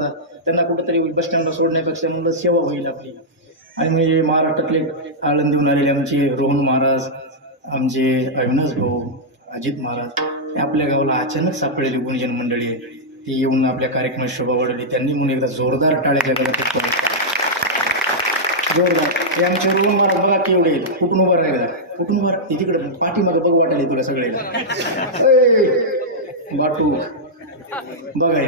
होता, त्यांना कुठेतरी बस स्टँडला सोडण्यापेक्षा म्हणलं सेवा होईल आपली. आणि म्हणजे महाराष्ट्रातले आळंदीहून आलेले आमचे रोहन महाराज, आमचे अविनाश भाऊ, अजित महाराज, हे आपल्या गावाला अचानक सापडलेली गुणजन मंडळी आहे. ती येऊन आपल्या कार्यक्रमात शोभा वाढवली. त्यांनी म्हणून एकदा जोरदार टाळ्याच्या गळ्यात जोरदार. ते आमचे रोहन महाराज बघा केवढे कुठून उभा राहिला, कुठून उभा तिकडे पाठीमागं बघ वाटायला तुला सगळे बाटू बघा.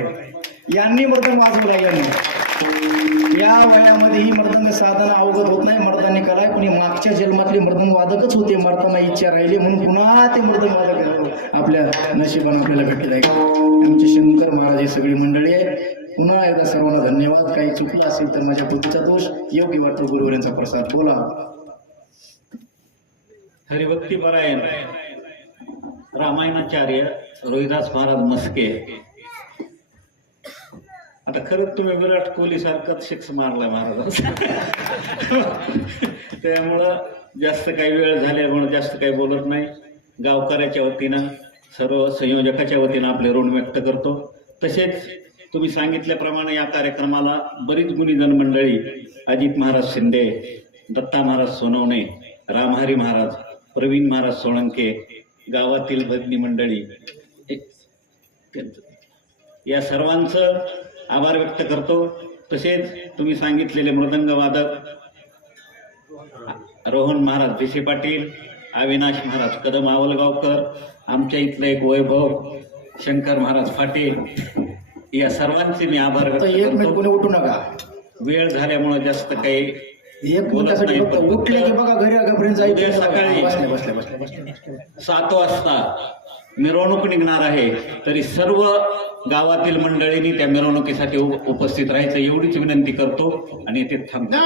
यांनी मर्दंग वाजवला. यांनी या वयामध्येही मर्दंग साधना अवगत होत नाही, मर्दांनी कराय, पण मागच्या जन्मातले मर्दंग वादकच होते. मरताना इच्छा राहिली म्हणून पुन्हा ते मर्दंग वादक आपल्या नशिबाने आपल्याला भेटले आहे. आमचे शंकर महाराज ही सगळी मंडळी आहे. पुन्हा एकदा सर्वांना धन्यवाद. काही चुकलं असेल तर माझ्या बुद्धीचा दोष, योग्य वाटतो गुरुवारांचा प्रसाद. बोला. हरिभक्तीपरायण रामायणाचार्य रोहिदास महाराज मस्के. आता खरंच तुम्ही विराट कोहली सारखाच सिक्स मारला महाराज. त्यामुळं जास्त काही वेळ झाल्यामुळे जास्त काही बोलत नाही. गावकऱ्याच्या वतीनं सर्व संयोजकाच्या वतीनं आपले ऋण व्यक्त करतो. तसेच तुम्ही सांगितल्याप्रमाणे या कार्यक्रमाला बरीच गुणीजन मंडळी, अजित महाराज शिंदे, दत्ता महाराज सोनवणे, रामहरी महाराज, प्रवीण महाराज सोळंके, गावातील भजनी मंडळी, या सर्वांचं आभार व्यक्त करतो. तसेच तुम्ही सांगितलेले मृदंग वादक रोहन महाराज देशे पाटील, अविनाश महाराज कदम आवलगावकर, आमच्या इथलं एक वैभव शंकर महाराज फाटे, या सर्वांचे मी आभार व्यक्त करतो. कोणी उठू नका, वेळ झाल्यामुळे जास्त काही उठले की बघा घरी उद्या सकाळी 7 वाजता मिरवणूक निघणार आहे. तरी सर्व गावातील मंडळींनी त्या मिरवणुकीसाठी उपस्थित राहायचं एवढीच विनंती करतो आणि ते थांबतो.